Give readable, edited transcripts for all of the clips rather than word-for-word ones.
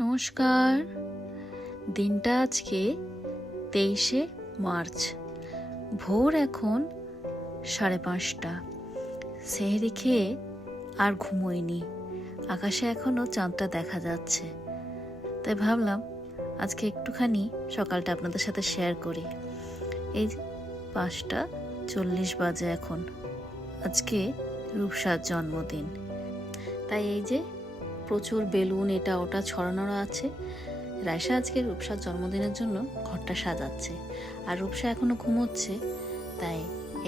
নমস্কার। দিনটা আজকে 23শে মার্চ, ভোর এখন 5:30। সেহরি খেয়ে আর ঘুমোইনি, আকাশে এখনও চাঁদটা দেখা যাচ্ছে, তাই ভাবলাম আজকে একটুখানি সকালটা আপনাদের সাথে শেয়ার করি। এই 5:40 বাজে এখন, আজকে রূপসার জন্মদিন, তাই এই যে প্রচুর বেলুন এটা ওটা ছড়ানো আছে। রায়সা আজকে রূপসার জন্মদিনের জন্য ঘরটা সাজাচ্ছে, আর রূপসা এখনো ঘুমোচ্ছে, তাই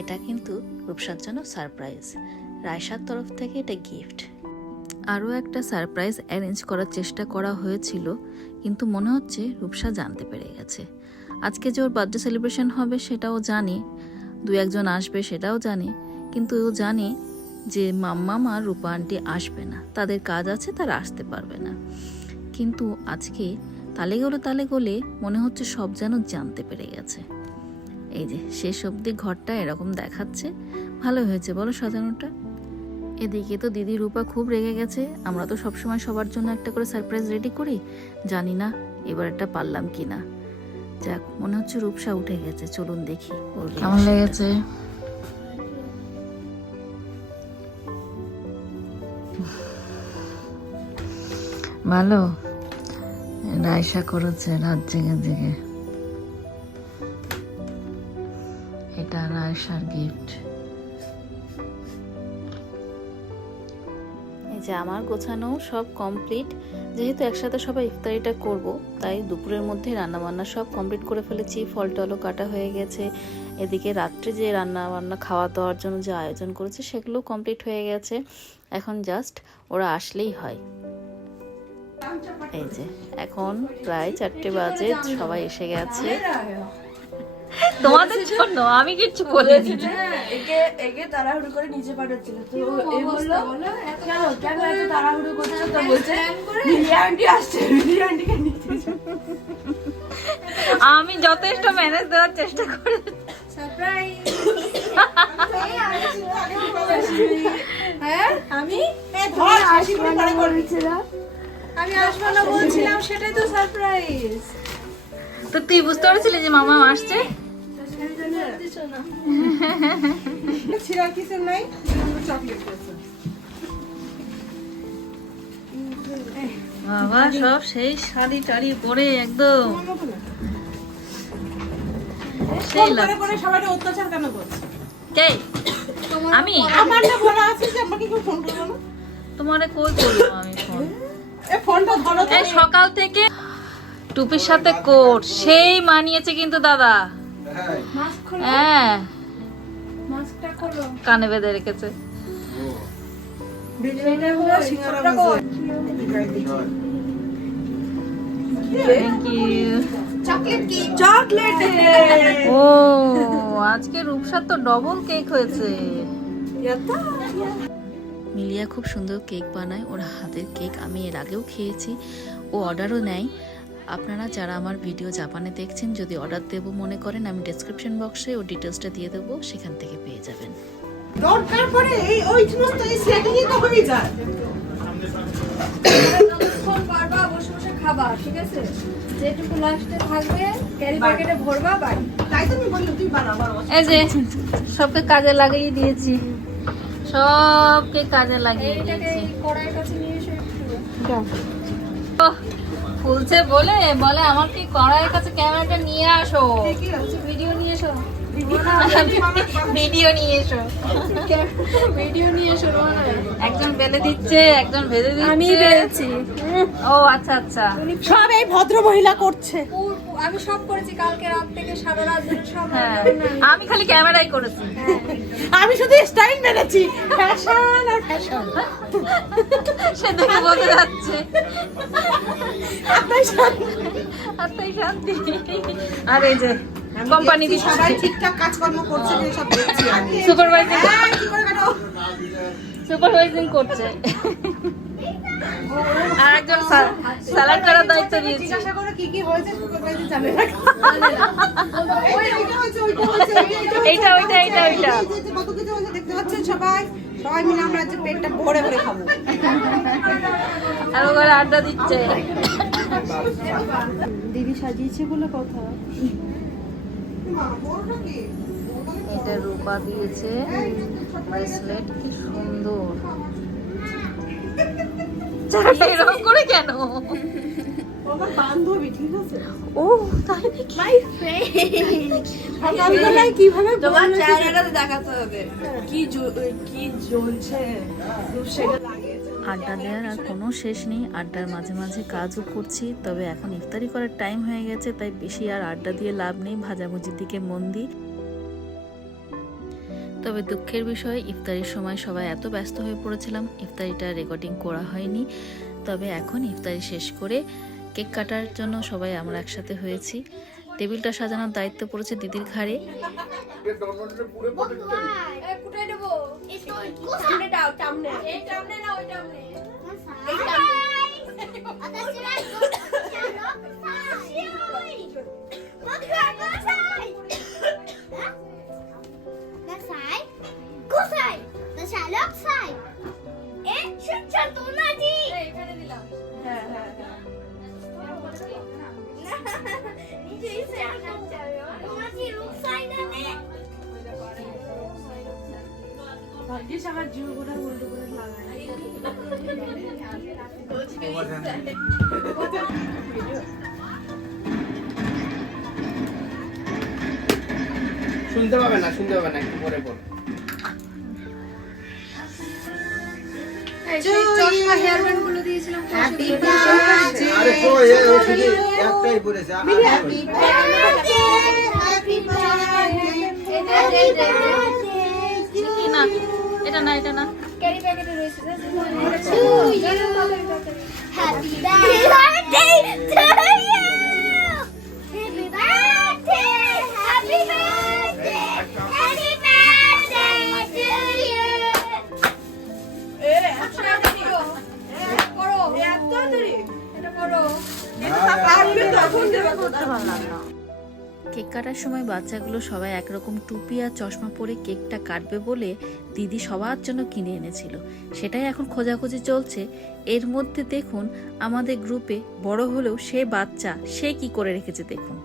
এটা কিন্তু রূপসার জন্য সারপ্রাইজ। রায়সার তরফ থেকে এটা গিফট। আরও একটা সারপ্রাইজ অ্যারেঞ্জ করার চেষ্টা করা হয়েছিল, কিন্তু মনে হচ্ছে রূপসা জানতে পেরে গেছে। আজকে যে ওর বার্থডে সেলিব্রেশন হবে সেটাও জানে, 2-1জন আসবে সেটাও জানে, কিন্তু ও জানে যে মাম্মা আর রূপা আন্টি আসবে না, তাদের কাজ আছে, তারা আসতে পারবে না। কিন্তু আজকে তালে গলে মনে হচ্ছে সব যেন জানতে পেরে গেছে। এই যে শেষ অবধি ঘরটা এরকম দেখাচ্ছে। ভালো হয়েছে বলো সাজানোটা? এদিকে তো দিদি রূপা খুব রেগে গেছে। আমরা তো সবসময় সবার জন্য একটা করে সারপ্রাইজ রেডি করি, জানি না এবার এটা পারলাম কিনা। যাক, মনে হচ্ছে রূপসা উঠে গেছে, চলুন দেখি ওর কেমন লেগেছে। ভালো রায়সা করেছে রাত জেগে। এটা রায়সার গিফট। এই যে আমার গোছানো সব কমপ্লিট। যেহেতু একসাথে সবাই ইফতারিটা করব, তাই দুপুরের মধ্যে রান্নাবান্না সব কমপ্লিট করে ফেলেছি। ফল টলও কাটা হয়ে গেছে। এদিকে রাত্রে যে রান্নাবান্না খাওয়া দাওয়ার জন্য যে আয়োজন করেছে সেগুলো কমপ্লিট হয়ে গেছে। এখন জাস্ট ওরা আসলেই হয়। এই যে এখন প্রায় 4টে বাজে, সবাই এসে গেছে। তোমাদের জন্য আমি কিছু বলিনি। একে তাড়াহুড়ো করে নিচে পাঠাচ্ছিল, তো এই বললো কেন এত তাড়াহুড়ো করছো, তো বলছে বিরিয়ানি আসছে, বিরিয়ানিকে নিতে যাও। আমি যথেষ্ট ম্যানেজ দেওয়ার চেষ্টা করি। সারপ্রাইজ। হ্যাঁ আমি আমি আসবো না বলছিলাম, সেটাই তো সারপ্রাইজ। তো তুই বুঝতে পারছিলি যে মামা আসছে? বাবা সব সেই শাড়ি টাড়ি পরে একদম সেই লাগছে। সবাই অত্যাচার কেন করছে? কে? আমি? আমার না বলা আছে যে আমাকে কেউ ফোন করবে না। তোমারে কই করবো আমি ফোন? এই ফোনটা ধরো তো। এই সকাল থেকে টুপির সাথে কোট সেই মানিয়েছে কিন্তু দাদা। মাস্ক খোলো, হ্যাঁ, মাস্কটা খোলো। কানে বেঁধে রেখেছে। বিরিয়ানিটা হলো সিঙ্গারা কর। Thank you. চকলেট কি? চকলেট। ও আজকে রূপসার তো ডবল কেক হয়েছে। মিলিয়া খুব সুন্দর কেক বানায়, ওর হাতের কেক আমি এর আগেও খেয়েছি, ও অর্ডারও নেয়। আপনারা যারা আমার ভিডিও জাপানে দেখছেন, যদি অর্ডার দেবো মনে করেন, আমি ডেসক্রিপশন বক্সে ও ডিটেলসটা দিয়ে দেবো, সেখান থেকে পেয়ে যাবেন। দরকার পড়ে এই ওই সমস্ত এই সেটিংই তো হয়ে যায়। যতক্ষণ পারবা বসে বসে খাবা, ঠিক আছে? যেটুকু লাস্টে থাকবে ক্যারি প্যাকেটে ভরবা, বাই। তাই তো আমি বলি তুই বানাবা। এই যে সবকে কাজে লাগিয়ে দিয়েছি, সবকে কাজে লাগিয়ে দিয়েছি। কড়াইয়ের কাছে নিয়ে এসে একটু ওহ, ফুলছে বলে বলে আমার কি কড়াইয়ের কাছে ক্যামেরাটা নিয়ে আসো, কি আছে? ভিডিও নিয়ে এসো, ভিডিও নিয়ে এসো, ভিডিও নিয়ে এসো। একজন বেলে দিচ্ছে, একজন ভেজে দিচ্ছে। আমি বেলছি। ও আচ্ছা আচ্ছা, সব এই ভদ্র মহিলা করছে। আমি সব করেছি কালকে রাত থেকে সারা রাত ধরে সব। হ্যাঁ আমি খালি ক্যামেরাই করেছি। আমি শুধু স্টাইল মেরেছি, ফ্যাশন আর ফ্যাশন। সে দেখে বোঝা যাচ্ছে। আর তাই শান্তি। আর এই যে কোম্পানি দিচ্ছে, সবাই ঠিকঠাক কাজকর্ম করছে, যে সব দেখছি আমি। সুপারভাইজিং কি করে কাটো? সুপারভাইজিং করছে। আর একজন স্যালাড করার দায়িত্ব দিয়েছি। জিজ্ঞাসা করে কি কি হয়েছে, সুপারভাইজার জানে না। এইটা হয়েছে, ওইটা হয়েছে, এইটা ওইটা এইটা ওইটা কত কিছু হয়েছে দেখতে পাচ্ছেন সবাই। সবাই মিলে আমরা আজ পেটটা ভরে ভরে খাবো। আর ওরা আড্ডা দিচ্ছে। দিদি সাজিয়েছে বলে কথা। এটা রূপা দিয়েছে ব্রেসলেট, কি সুন্দর। এরকম করে কেন? আমার বান্ধবী, ঠিক আছে? ও তাই নাকি? My friend. সকালবেলায় কিভাবে তোমার চেহারাটা দেখাতে হবে, কি জ্বলছে সেটা লাগিয়েছে। আড্ডা দেওয়ার আর কোনো শেষ নেই। আড্ডার মাঝে মাঝে কাজও করছি, তবে এখন ইফতারি করার টাইম হয়ে গেছে, তাই বেশি আর আড্ডা দিয়ে লাভ নেই, ভাজাভুজির দিকে মন দিই। তবে দুঃখের বিষয়, ইফতারির সময় সবাই এত ব্যস্ত হয়ে পড়েছিলাম, ইফতারিটা রেকর্ডিং করা হয়নি। তবে এখন ইফতারি শেষ করে কেক কাটার জন্য সবাই আমরা একসাথে হয়েছি। টেবিলটা সাজানোর দায়িত্ব পড়েছে দিদির ঘাড়ে। ভাগ্যিস আমার জিওগুলো উল্টো করে লাগাই। শুনতে পাবে না, শুনতে পাবে না, একটু পরে পর। চশমা হেয়ার ব্যান্ড গুলো দিয়েছিলাম। Happy birthday. আরে তো এ শুধু একটাই পড়েছে। Happy birthday, happy birthday, happy birthday. না, এটা না, এটা না। ক্যারি প্যাকেটে রয়েছে। Happy birthday to you. Happy birthday, happy birthday, happy birthday to you. এ আচ্ছা দিও। করো। এত তাড়াতাড়ি। এটা করো। এটা পারবে তখন দেব করতে পারলাম না। কেক কাটার সময় বাচ্চাগুলো সবাই একরকম টুপি আর চশমা পরে কেকটা কাটবে বলে দিদি সবার জন্য কিনে এনেছিল, সেটাই এখন খোঁজাখুঁজি চলছে। এর মধ্যে দেখুন আমাদের গ্রুপে বড় হলেও সে বাচ্চা, সে কি করে রেখেছে দেখুন।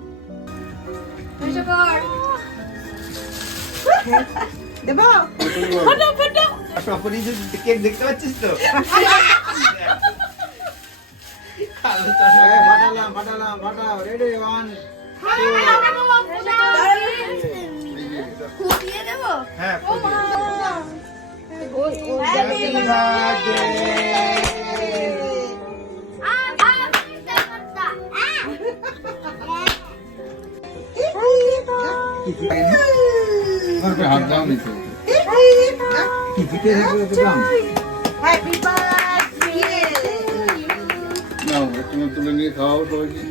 দেব। সপনি যে কেক দেখতে পাচ্ছিস তো? ফাটালাম, রেডি 1 ফুটিয়ে দেব। হ্যাঁ, হ্যাপি বার্থডে। হাত দাও নি তো। কি জিতে থাকবে তো দাম। Happy birthday. নাও, তুমি তুলে নিয়ে খাওয়াও সবাইকে।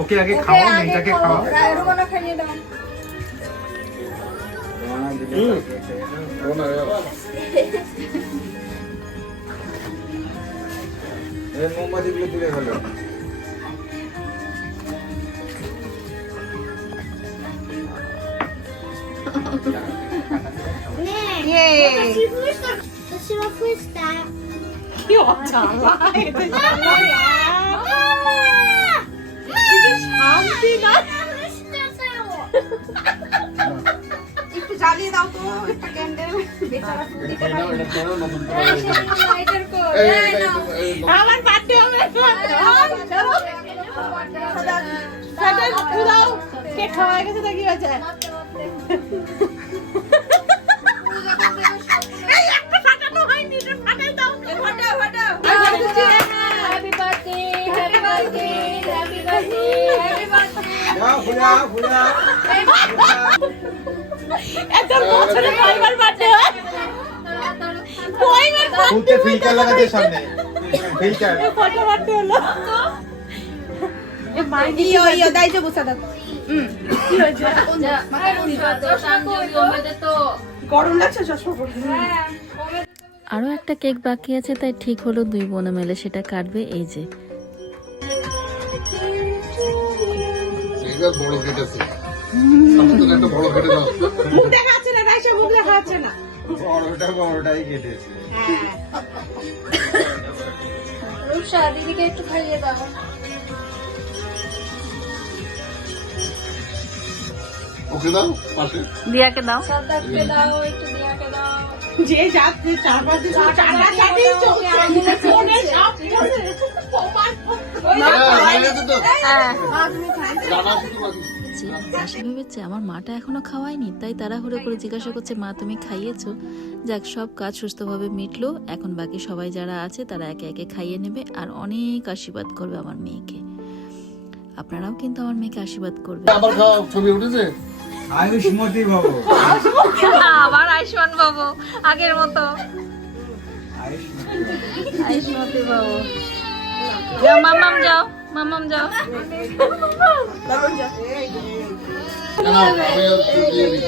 ওকে আগে খাওয়াও, মেয়েটাকে খাওয়াও। রুমানা খাইয়ে দাও। মোমবাতিগুলো তুলে ফেলো। কি অচালা এটা শান্তি না। একটু জ্বালিয়ে দাও তো একটা ক্যান্ডেল। বেচারা ফুটিতে পারে। আমার বার্থডে হবে। চলো সেটা পুরাও কেক খাওয়া গেছে নাকি আছে? এই একটা ফাটানো হয়নি, এটা ফাটাই দাও। ফাটাও ফাটাও। Happy birthday, happy birthday, happy birthday, happy birthday. যাও ফুলা। এত বছরে কয়বার বার্থডে হয়? কয়বার ফুলতে ফিল্টার লাগাতে সামনে। ফিল্টার। ফটো বার্থডে হলো? এ মাই ইয়ো দাই যে বসা দাও। কি হয়েছে? গরম লাগছে চশমা পরে। হ্যাঁ। আরও একটা কেক বাকি আছে, তাই ঠিক হলো 2 বোনে মিলে সেটা কাটবে। এই যে এবার বড় কেটেছে। আমাদের একটা বড় কেটে দাও। মুখ দেখা যাচ্ছে না, রাইসা মুখ দেখা যাচ্ছে না। বড়টাই কেটেছে। হ্যাঁ। রূপসা দিদিকে একটু খাইয়ে দাও। ওকে দাও পাশে। দিয়াকে দাও। সর্দারকে দাও, একটু দিয়াকে দাও। যে যাচ্ছে চারপাশে চাটাচাটি চলছে ফোনে সব হয়ে গেছে তো? হ্যাঁ। মা তুমি খাই। রান্না শুধু বাকি। চাষি ভেবেছে আমার মাটা এখনো খাওয়ায়নি, তাই তাড়াহুড়ো করে জিজ্ঞাসা করছে মা তুমি খাইয়েছো? যাক, সব কাজ সুস্থভাবে মিটলো। এখন বাকি সবাই যারা আছে তারা একে একে খাইয়ে নেবে আর অনেক আশীর্বাদ করবে আমার মেয়েকে। আপনারাও কিন্তু আমার মেয়েকে আশীর্বাদ করবে। আবার খাওয়া ছবি উঠেছে? আয়ুষ্মতি বাবু আবার আয়ুষ্মান বাবু আগের মতো। আয়ুষ্মতি আয়ুষ্মতি বাবু যাও, মাম্মাম যাও, মাম্মাম যাও। দারুণ যা। না না, আমি একটু দিয়ে দিই।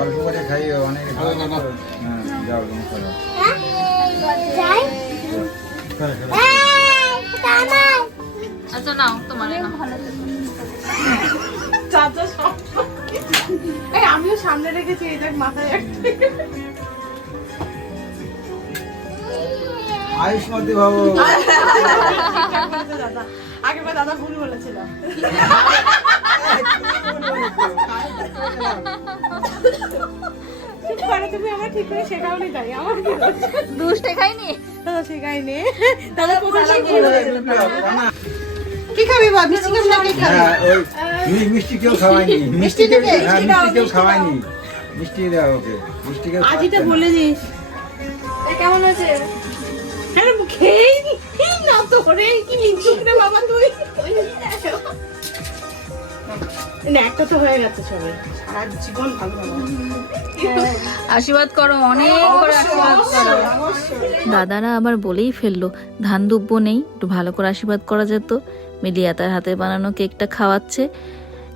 অল্প করে খাইও, অনেকে খাও না। হ্যাঁ, যাও তুমি খাও। আচ্ছা নাও, তোমার নাও। চাচা সব এই আমিও সামনে রেখেছি, এই দেখ মাথায় একটা। আয়ুষ্মতি বাবু দাদা আগেরবার দাদা ভুল বলেছিল। তুমি আমার ঠিক করে শেখাওনি, তাই আমার কি দোষ? দুষ্টে খাইনি। দাদা শেখাইনি। দাদা কোথায় কি খাবি বাবা? মিষ্টি খাবি না কেক খাবি? হ্যাঁ, ওই মিষ্টি কেউ খাওয়ায়নি, মিষ্টি কেউ খাওয়ায়নি, মিষ্টি দাও ওকে, মিষ্টি কেউ আজিটা খাওয়াচ্ছে না। বলে দিস। কেমন আছে? আরে খেয়েই না তো রে, কি মিষ্টি রে বাবা তুই। না একটা তো হয়ে গেছে সবে, সারা জীবন ভালো বাবা। আশীর্বাদ করো, অনেক করে আশীর্বাদ করো। দাদারা আবার বলেই ফেললো ধান দুব্বো নেই, একটু ভালো করে আশীর্বাদ করা যেত। মিলিয়া তার হাতে বানানো কেকটা খাওয়াচ্ছে,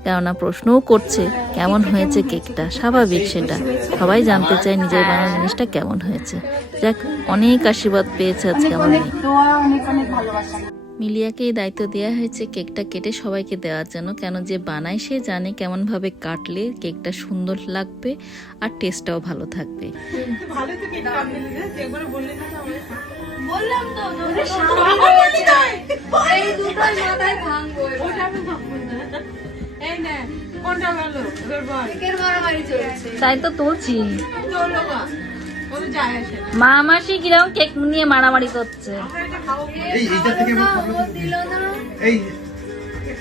কেননা প্রশ্নও করছে কেমন হয়েছে কেকটা। স্বাভাবিক, সেটা সবাই জানতে চায় নিজের বানানো জিনিসটা কেমন হয়েছে। যাক, অনেক আশীর্বাদ পেয়েছে আজকে আমার মেয়ে। দোয়া, অনেক অনেক ভালোবাসা। মিলিয়াকে এই দায়িত্ব দেওয়া হয়েছে কেকটা কেটে সবাইকে দেওয়ার জন্য, কেন যে বানায় সে জানে কেমন ভাবে কাটলে কেকটা সুন্দর লাগবে আর টেস্টটাও ভালো থাকবে। ভালো তো কেক কাটলি রে, একবার বললি না তো আমাকে। বললাম তো, আমার বলি তাই। এই দুটোর মাথায় ভাঙবো। ওটা আমি ভাববো না। এই নে, কোনটা ভালো? এবার বল। কেকের মারামারি চলছে। তাই তো তুলছি। চলো মা, ও তো যায় আসে না। মা মাসি কিরকম কেক নিয়ে মারামারি করছে। আমরা এটা খাবো কি? এইটা থেকে না, ও দিল না। এই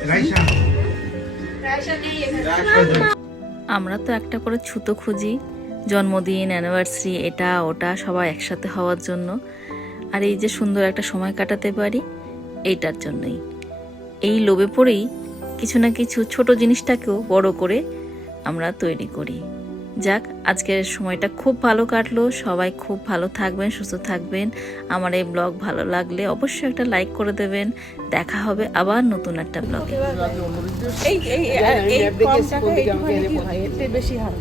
রাইসা রায়সা নেই এখানে। আমরা তো একটা করে ছুতো খুঁজি, জন্মদিন, অ্যানিভার্সারি, এটা ওটা সবাই একসাথে হওয়ার জন্য। আর এই যে সুন্দর একটা সময় কাটাতে পারি, এইটার জন্যই। এই লোভে পড়েই কিছু না কিছু ছোট জিনিসটাকেও বড় করে আমরা তৈরি করি। যাক, আজকের সময়টা খুব ভালো কাটলো। সবাই খুব ভালো থাকবেন, সুস্থ থাকবেন। আমার এই ব্লগ ভালো লাগলে অবশ্যই একটা লাইক করে দেবেন। দেখা হবে আবার নতুন একটা ব্লগে। এই কম টাকা এইটুখানি কি হয়? এতে বেশি হয়।